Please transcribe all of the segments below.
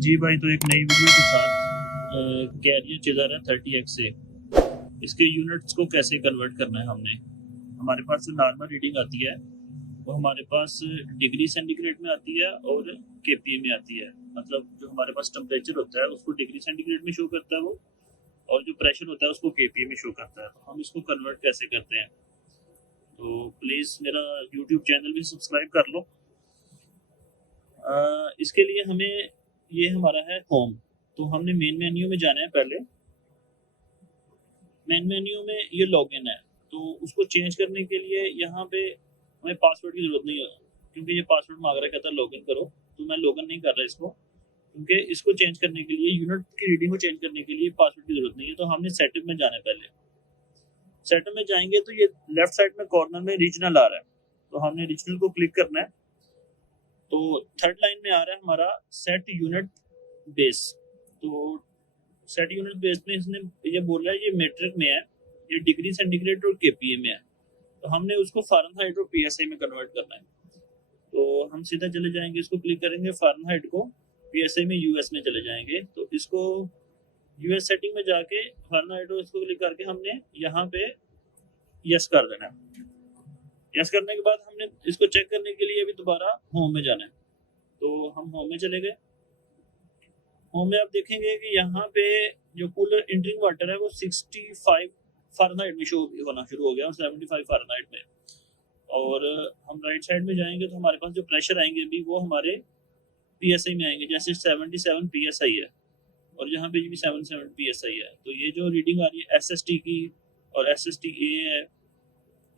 जी भाई, तो एक नई वीडियो के साथ कैरियर चिज़र है 30x से इसके यूनिट्स को कैसे कन्वर्ट करना है। हमारे पास जो नॉर्मल रीडिंग आती है वो हमारे पास डिग्री सेंटीग्रेड में आती है और केपीए में आती है। मतलब जो हमारे पास टेम्परेचर होता है उसको डिग्री सेंटीग्रेड में शो करता है वो, और जो प्रेशर होता है उसको केपीए में शो करता है। तो हम इसको कन्वर्ट कैसे करते हैं, तो प्लीज़ मेरा यूट्यूब चैनल भी सब्सक्राइब कर लो। इसके लिए हमें ये हमारा है होम, तो हमने मेन मेन्यू में जाना है। पहले मेन मेन्यू में ये लॉगिन है, तो उसको चेंज करने के लिए यहाँ पे हमें पासवर्ड की ज़रूरत नहीं है, क्योंकि ये पासवर्ड मांग रहा है, कहता है लॉगिन करो। तो मैं लॉगिन नहीं कर रहा इसको, क्योंकि इसको चेंज करने के लिए, यूनिट की रीडिंग को चेंज करने के लिए पासवर्ड की ज़रूरत नहीं है। तो हमने सेटअप में जाना है। पहले सेटअप में जाएंगे तो ये लेफ्ट साइड में कॉर्नर में रीजनल आ रहा है, तो हमने रीजनल को क्लिक करना है। तो थर्ड लाइन में आ रहा है हमारा सेट यूनिट बेस। तो सेट यूनिट बेस में इसने ये बोल रहा है ये मेट्रिक में है, ये डिग्री सेंटीग्रेड और केपीए में है। तो हमने उसको फ़ारेनहाइट और पीएसआई में कन्वर्ट करना है। तो हम सीधा चले जाएंगे, इसको क्लिक करेंगे फ़ारेनहाइट को, पीएसआई में यूएस में चले जाएंगे। तो इसको यूएस सेटिंग में जाके फ़ारेनहाइट को इसको क्लिक करके हमने यहाँ पे यस कर देना है। यस करने के बाद हमने इसको चेक करने के लिए अभी दोबारा होम में जाना है। तो हम होम में चले गए। होम में आप देखेंगे कि यहाँ पे जो कूलर इंट्रिंग वाटर है वो 65 फ़ारेनहाइट में शो होना शुरू हो गया, 75 फ़ारेनहाइट में। और हम राइट साइड में जाएंगे तो हमारे पास जो प्रेशर आएंगे अभी वो हमारे पीएसआई में आएंगे। जैसे 77 पीएसआई है और यहाँ पे भी 77 पीएसआई है। तो ये जो रीडिंग आ रही है एसएसटी की और एसएसटी ए है,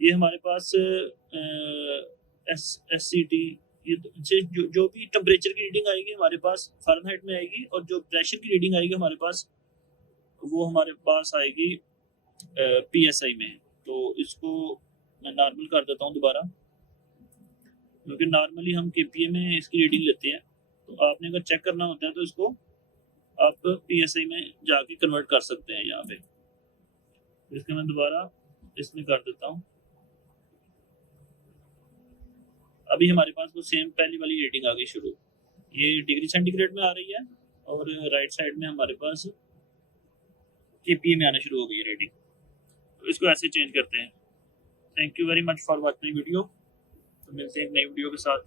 ये हमारे पास एससीटी, ये जो भी टेम्परेचर की रीडिंग आएगी हमारे पास फ़ारेनहाइट में आएगी, और जो प्रेशर की रीडिंग आएगी हमारे पास वो हमारे पास आएगी पीएसआई में। तो इसको मैं नॉर्मल कर देता हूँ दोबारा, क्योंकि नॉर्मली हम केपीए में इसकी रीडिंग लेते हैं। तो आपने अगर चेक करना होता है तो इसको आप पीएसआई में जाके कन्वर्ट कर सकते हैं यहाँ पे। इसके मैं दोबारा इसमें कर देता हूँ। अभी हमारे पास वो सेम पहली वाली रीडिंग आ गई शुरू, ये डिग्री सेंटीग्रेड में आ रही है और राइट साइड में हमारे पास केपीए में आना शुरू हो गई रीडिंग। तो इसको ऐसे चेंज करते हैं। Thank you very much for watching video. तो मिलते हैं एक नई वीडियो के साथ।